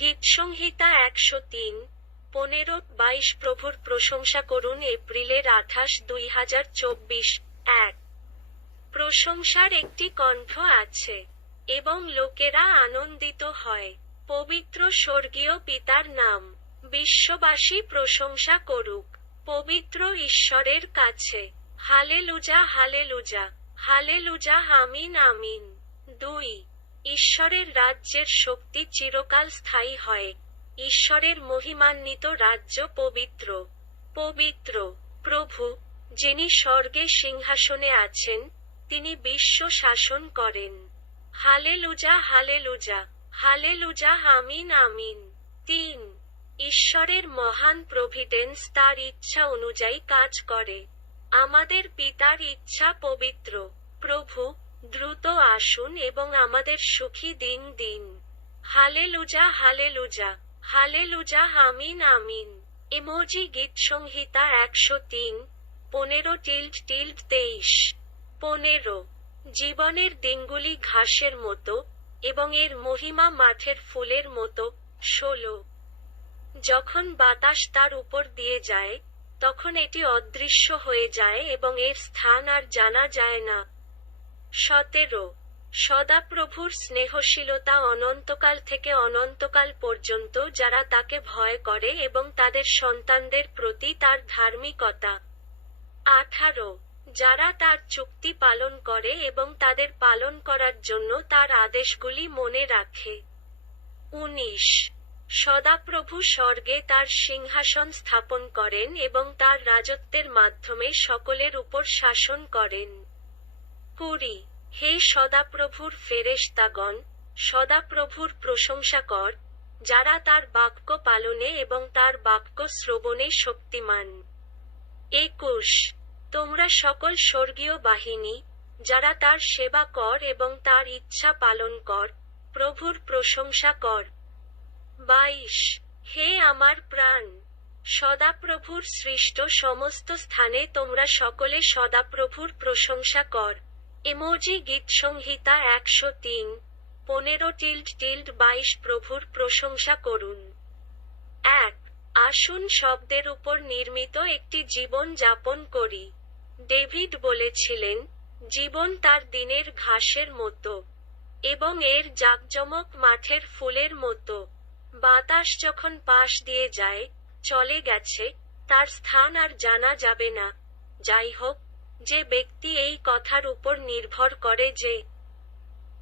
গীতসংহিতা ১০৩, ১৫-২২ প্রভুর প্রশংসা করুন এপ্রিলের ২৮, ২০২৪, ১। প্রশংসার একটি কণ্ঠ আছে, এবং লোকেরা আনন্দিত হয়। পবিত্র স্বর্গীয় পিতার নাম। বিশ্ববাসী প্রশংসা করুক পবিত্র ঈশ্বরের কাছে। হালেলুজা হালেলুজা হালেলুজা, আমিন আমিন। ২। ঈশ্বরের রাজ্যের শক্তি চিরকাল স্থায়ী হয়। ঈশ্বরের মহিমান্বিত রাজ্য পবিত্র। পবিত্র প্রভু, যিনি স্বর্গে সিংহাসনে আছেন, তিনি বিশ্ব শাসন করেন। হালেলুজা হালেলুজা হালেলুজা, আমিন আমিন। ৩। ঈশ্বরের মহান প্রভিডেন্স তার ইচ্ছা অনুযায়ী কাজ করে। আমাদের পিতার ইচ্ছা পবিত্র। প্রভু, দ্রুত আসুন এবং আমাদের সুখী দিন দিন। হালেলুজা হালেলুজা হালেলুজা, আমিন আমিন। ইমোজি গীতসংহিতা ১০৩, ১৫-২৩। ১৫। জীবনের দিনগুলি ঘাসের মতো, এবং এর মহিমা মাঠের ফুলের মতো। ১৬। যখন বাতাস তার উপর দিয়ে যায়, তখন এটি অদৃশ্য হয়ে যায় এবং এর স্থান আর জানা যায় না। ১৭। সদাপ্রভুর স্নেহশীলতা অনন্তকাল থেকে অনন্তকাল পর্যন্ত যারা তাকে ভয় করে এবং তাদের সন্তানদের প্রতি তার ধার্মিকতা। ১৮। যারা তার চুক্তি পালন করে এবং তাদের পালন করার জন্য তার আদেশগুলি মনে রাখে। ১৯। সদাপ্রভু স্বর্গে তার সিংহাসন স্থাপন করেন এবং তার রাজত্বের মাধ্যমে সকলের উপর শাসন করেন। ২০। হে সদাপ্রভুর ফেরেশতাগণ, সদাপ্রভুর প্রশংসা কর, যারা তার বাক্য পালনে এবং তার বাক্য শ্রবণে শক্তিমান। ২১। তোমরা সকল স্বর্গীয় বাহিনী, যারা তার সেবা কর এবং তার ইচ্ছা পালন কর, প্রভুর প্রশংসা কর। ২২। হে আমার প্রাণ, সদাপ্রভুর সৃষ্ট সমস্ত স্থানে তোমরা সকলে সদাপ্রভুর প্রশংসা কর। ইমোজি গীতসংহিতা ১০৩, ১৫-২২ প্রভুর প্রশংসা করুন। ১। আসুন শব্দের উপর নির্মিত একটি জীবন যাপন করি। ডেভিড বলেছিলেন, জীবন তার দিনের ঘাসের মতো, এবং এর জাঁকজমক মাঠের ফুলের মতো। বাতাস যখন পাশ দিয়ে যায়, চলে গেছে, তার স্থান আর জানা যাবে না। যাই হোক, যে ব্যক্তি এই কথার উপর নির্ভর করে যে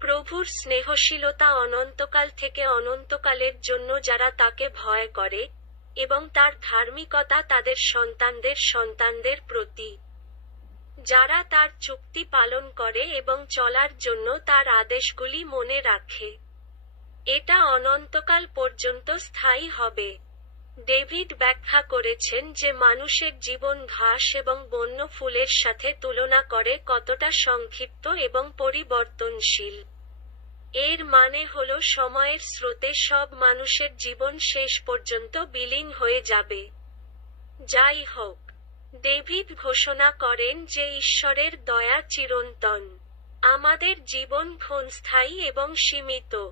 প্রভুর স্নেহশীলতা অনন্তকাল থেকে অনন্তকালের জন্য যারা তাকে ভয় করে, এবং তার ধার্মিকতা তাদের সন্তানদের সন্তানদের প্রতি, যারা তার চুক্তি পালন করে এবং চলার জন্য তার আদেশগুলি মনে রাখে, এটা অনন্তকাল পর্যন্ত স্থায়ী হবে। ডেভিড ব্যাখ্যা করেছেন যে মানুষের জীবন ঘাস এবং বন্য ফুলের সাথে তুলনা করে কতটা সংক্ষিপ্ত এবং পরিবর্তনশীল। এর মানে হলো সময়ের স্রোতে সব মানুষের জীবন শেষ পর্যন্ত বিলীন হয়ে যাবে। যাই হোক, ডেভিড ঘোষণা করেন যে ঈশ্বরের দয়া চিরন্তন। আমাদের জীবন ক্ষণস্থায়ী এবং সীমিত।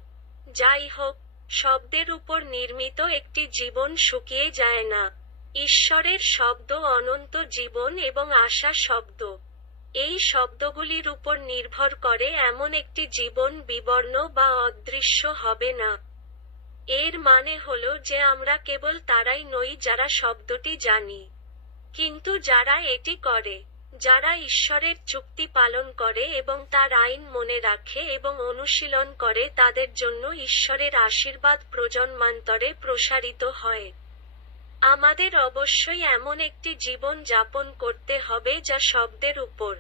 যাই হোক, শব্দের উপর নির্মিত একটি জীবন শুকিয়ে যায় না। ঈশ্বরের শব্দ অনন্ত জীবন এবং আশা শব্দ। এই শব্দগুলির উপর নির্ভর করে এমন একটি জীবন বিবর্ণ বা অদৃশ্য হবে না। এর মানে হলো যে আমরা কেবল তারাই নই যারা শব্দটি জানি, কিন্তু যারা এটি করে, যারা ঈশ্বরের চুক্তি পালন করে এবং তার আইন মনে রাখে এবং অনুশীলন করে, তাদের জন্য ঈশ্বরের আশীর্বাদ প্রজন্মান্তরে প্রসারিত হয়। আমাদের অবশ্যই এমন একটি জীবন যাপন করতে হবে যা শব্দের উপর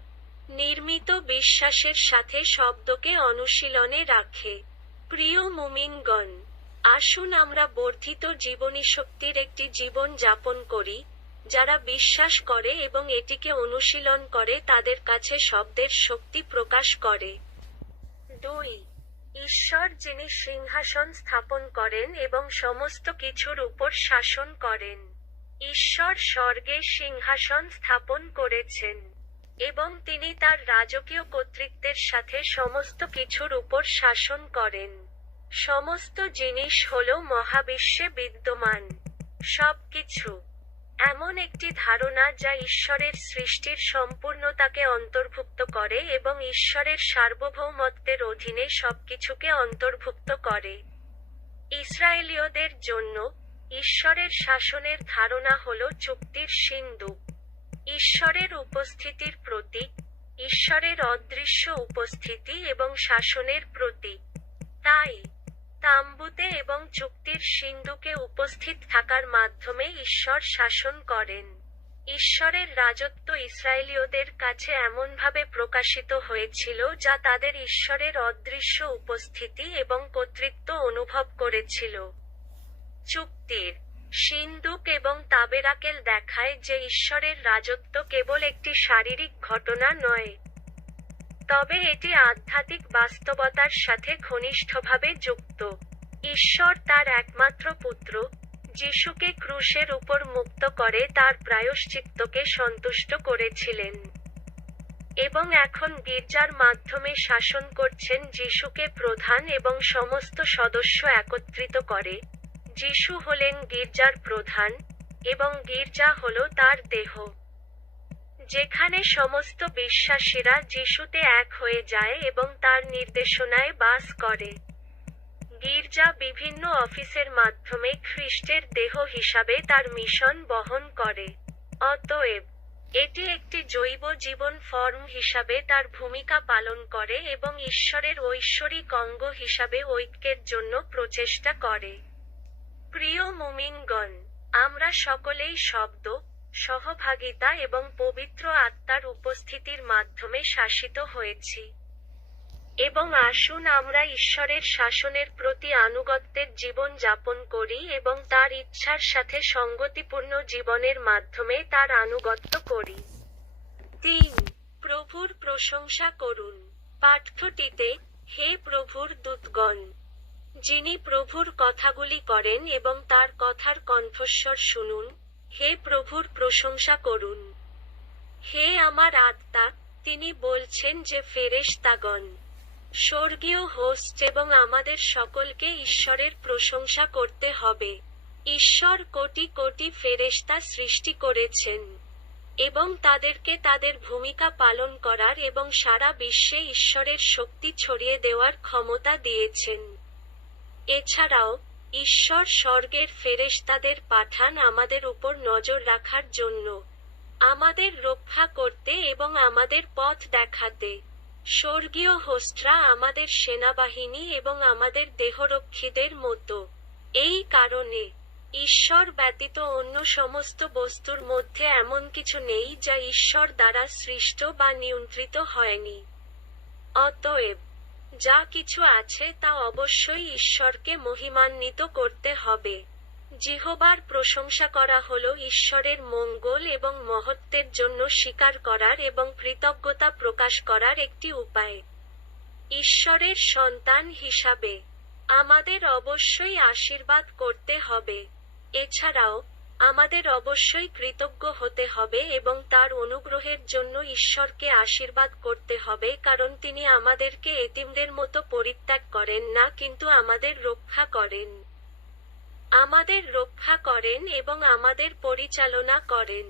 নির্মিত বিশ্বাসের সাথে শব্দকে অনুশীলনে রাখে। প্রিয় মুমিনগণ, আসুন আমরা বর্ধিত জীবনীশক্তির একটি জীবন যাপন করি, যারা বিশ্বাস করে এবং এটিকে অনুশীলন করে তাদের কাছে শব্দের শক্তি প্রকাশ করে। ২। ঈশ্বর যিনি সিংহাসন স্থাপন করেন এবং সমস্ত কিছুর উপর শাসন করেন। ঈশ্বর স্বর্গে সিংহাসন স্থাপন করেছেন, এবং তিনি তার রাজকীয় কর্তৃত্বের সাথে সমস্ত কিছুর উপর শাসন করেন। সমস্ত জিনিস হল মহাবিশ্বে বিদ্যমান সবকিছু এমন একটি ধারণা যা ঈশ্বরের সৃষ্টির সম্পূর্ণতাকে অন্তর্ভুক্ত করে এবং ঈশ্বরের সার্বভৌমত্বের অধীনে সবকিছুকে অন্তর্ভুক্ত করে। ইসরায়েলীয়দের জন্য ঈশ্বরের শাসনের ধারণা হল চুক্তির সিন্দুক, ঈশ্বরের উপস্থিতির প্রতীক, ঈশ্বরের অদৃশ্য উপস্থিতি এবং শাসনের প্রতীক। তাই তাম্বুতে এবং চুক্তির সিন্দুকে উপস্থিত থাকার মাধ্যমে ঈশ্বর শাসন করেন। ঈশ্বরের রাজত্ব ইসরায়েলীয়দের কাছে এমনভাবে প্রকাশিত হয়েছিল যা তাদের ঈশ্বরের অদৃশ্য উপস্থিতি এবং কর্তৃত্ব অনুভব করেছিল। চুক্তির সিন্দুক এবং তাবেরাকেল দেখায় যে ঈশ্বরের রাজত্ব কেবল একটি শারীরিক ঘটনা নয়, তবে এটি আধ্যাত্মিক বাস্তবতার সাথে ঘনিষ্ঠভাবে যুক্ত। ঈশ্বর তার একমাত্র পুত্র, যিশুকে ক্রুশের উপর মুক্ত করে তার প্রায়শ্চিত্তকে সন্তুষ্ট করেছিলেন, এবং এখন গির্জার মাধ্যমে শাসন করছেন। যিশুকে প্রধান এবং সমস্ত সদস্য একত্রিত করে। যিশু হলেন গির্জার প্রধান, এবং গির্জা হল তার দেহ, যেখানে সমস্ত বিশ্বাসীরা যিশুতে এক হয়ে যায় এবং তার নির্দেশনায় বাস করে। গির্জা বিভিন্ন অফিসের মাধ্যমে খ্রিস্টের দেহ হিসাবে তার মিশন বহন করে। অতএব এটি একটি জৈব জীবন ফর্ম হিসাবে তার ভূমিকা পালন করে এবং ঈশ্বরের ঐশ্বরিক অঙ্গ হিসাবে ঐক্যের জন্য প্রচেষ্টা করে। প্রিয় মুমিনগণ, আমরা সকলেই শব্দ, সহভাগিতা এবং পবিত্র আত্মার উপস্থিতির মাধ্যমে শাসিত হয়েছি। এবং আসুন আমরা ঈশ্বরের শাসনের প্রতি আনুগত্যের জীবন যাপন করি এবং তার ইচ্ছার সাথে সঙ্গতিপূর্ণ জীবনের মাধ্যমে তার আনুগত্য করি। 3. প্রভুর প্রশংসা করুন। পাঠ্যটিতে, হে প্রভুর দূতগণ, যিনি প্রভুর কথাগুলি করেন এবং তার কথার কণ্ঠস্বর শুনুন, হে প্রভুর প্রশংসা করুন। হে আমার আত্মা, তিনি বলছেন যে ফেরেশতাগণ, স্বর্গীয় হোস্ট এবং আমাদের সকলকে ঈশ্বরের প্রশংসা করতে হবে। ঈশ্বর কোটি কোটি ফেরেশতা সৃষ্টি করেছেন এবং তাদেরকে তাদের ভূমিকা পালন করার এবং সারা বিশ্বে ঈশ্বরের শক্তি ছড়িয়ে দেওয়ার ক্ষমতা দিয়েছেন। এছাড়াও ঈশ্বর স্বর্গের ফেরেশতাদের পাঠান আমাদের উপর নজর রাখার জন্য, আমাদের রক্ষা করতে এবং আমাদের পথ দেখাতে। স্বর্গীয় হোস্টরা আমাদের সেনাবাহিনী এবং আমাদের দেহরক্ষীদের মতো। এই কারণে ঈশ্বর ব্যতীত অন্য সমস্ত বস্তুর মধ্যে এমন কিছু নেই যা ঈশ্বর দ্বারা সৃষ্ট বা নিয়ন্ত্রিত হয়নি। অতএব যা কিছু আছে তা অবশ্যই ঈশ্বরকে মহিমান্বিত করতে হবে। জিহোবার প্রশংসা করা হলো ঈশ্বরের মঙ্গল এবং মহত্বের জন্য স্বীকার করার এবং কৃতজ্ঞতা প্রকাশ করার একটি উপায়। ঈশ্বরের সন্তান হিসাবে আমাদের অবশ্যই আশীর্বাদ করতে হবে। এছাড়াও আমাদের অবশ্যই কৃতজ্ঞ হতে হবে এবং তার অনুগ্রহের জন্য ঈশ্বরকে আশীর্বাদ করতে হবে, কারণ তিনি আমাদেরকে এতিমদের মতো পরিত্যাগ করেন না, কিন্তু আমাদের রক্ষা করেন। আমাদের রক্ষা করেন এবং আমাদের পরিচালনা করেন।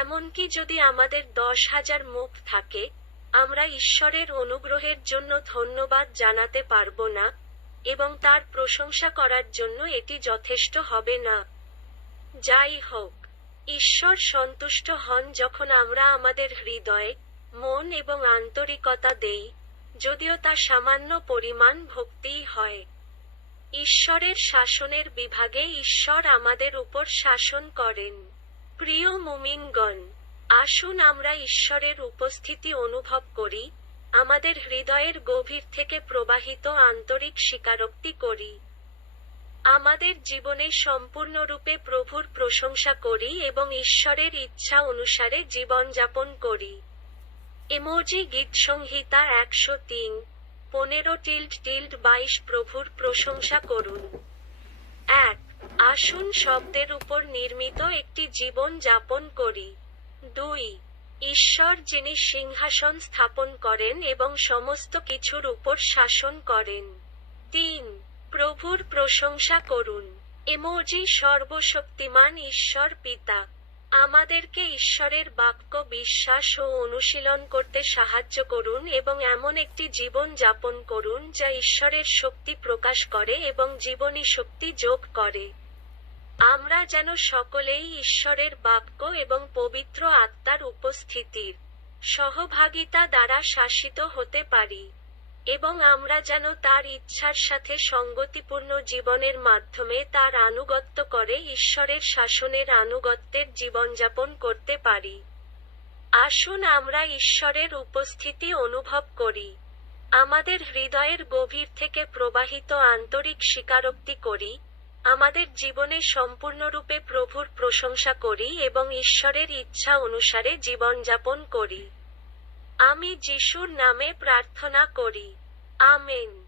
এমনকি যদি আমাদের 10,000 মুখ থাকে, আমরা ঈশ্বরের অনুগ্রহের জন্য ধন্যবাদ জানাতে পারব না, এবং তার প্রশংসা করার জন্য এটি যথেষ্ট হবে না। যাই হোক, ঈশ্বর সন্তুষ্ট হন যখন আমরা আমাদের হৃদয়, মন এবং আন্তরিকতা দেই, যদিও তা সামান্য পরিমাণ ভক্তিই হয়। ঈশ্বরের শাসনের বিভাগে ঈশ্বর আমাদের উপর শাসন করেন। প্রিয় মুমিনগণ, আসুন আমরা ঈশ্বরের উপস্থিতি অনুভব করি, আমাদের হৃদয়ের গভীর থেকে প্রবাহিত আন্তরিক স্বীকারোক্তি করি। আমাদের জীবনে সম্পূর্ণরূপে প্রভুর প্রশংসা করি এবং ঈশ্বরের ইচ্ছা অনুসারে জীবনযাপন করি। ইমোজি গীতসংহিতা 103:15-22 প্রভুর প্রশংসা করুন। 1. আসুন শব্দের উপর নির্মিত একটি জীবন যাপন করি। 2. ঈশ্বর যিনি সিংহাসন স্থাপন করেন এবং সমস্ত কিছুর উপর শাসন করেন। 3. প্রভুর প্রশংসা করুন। ইমোজি সর্বশক্তিমান ঈশ্বর পিতা, আমাদেরকে ঈশ্বরের বাক্য বিশ্বাস ও অনুশীলন করতে সাহায্য করুন এবং এমন একটি জীবন যাপন করুন যা ঈশ্বরের শক্তি প্রকাশ করে এবং জীবনী শক্তি যোগ করে। আমরা যেন সকলেই ঈশ্বরের বাক্য এবং পবিত্র আত্মার উপস্থিতির সহভাগিতা দ্বারা শাসিত হতে পারি, এবং আমরা যেন তার ইচ্ছার সাথে সঙ্গতিপূর্ণ জীবনের মাধ্যমে তার আনুগত্য করে ঈশ্বরের শাসনের আনুগত্যের জীবনযাপন করতে পারি। আসুন আমরা ঈশ্বরের উপস্থিতি অনুভব করি। আমাদের হৃদয়ের গভীর থেকে প্রবাহিত আন্তরিক স্বীকারোক্তি করি, আমাদের জীবনে সম্পূর্ণরূপে প্রভুর প্রশংসা করি এবং ঈশ্বরের ইচ্ছা অনুসারে জীবনযাপন করি। আমি যিশুর নামে প্রার্থনা করি। আমেন।